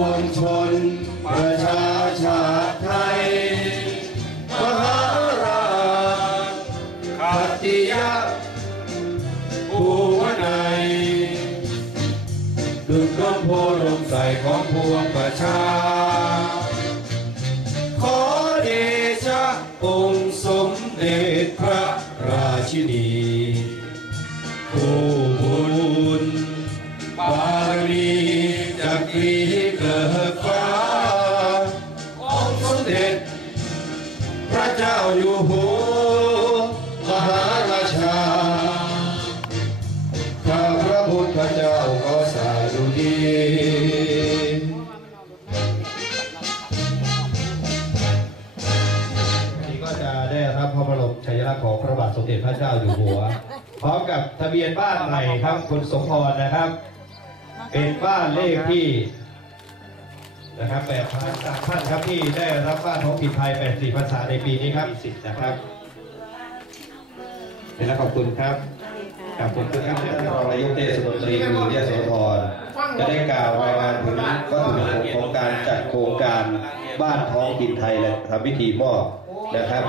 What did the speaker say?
วงชนประชาชาติไทย มหาราชขัตติยะภูวนัยดุจร่มโพลมใสของพวงประชา ขอเดชะองค์สมเด็จพระราชินีผู้บุญบารมีจากกรี สมเด็จ พระเจ้าอยู่หัวมหาราชา ข้าพระพุทธเจ้าก็สาธุดีวันนี้ก็จะได้รับพระบรมฉายาลักษณ์ของพระบาทสมเด็จพระเจ้าอยู่หัว พร้อมกับทะเบียนบ้านใหม่ครับคุณสมพรนะครับ เป็นบ้านเลขที่ นะครับแบบพันสามท่านครับที่ได้รับบ้านท้องถิ่นไทย 84ภาษาในปีนี้ครับสิทธิ์นะครับเป็นแล้วขอบคุณครับขอบคุณครับท่านรองนายกเทศมนตรีเมืองยะโสธรจะได้กล่าวรายงานถึงวัตถุประสงค์ของการจัดโครงการบ้านท้องถิ่นไทยและทำพิธีมอบนะครับ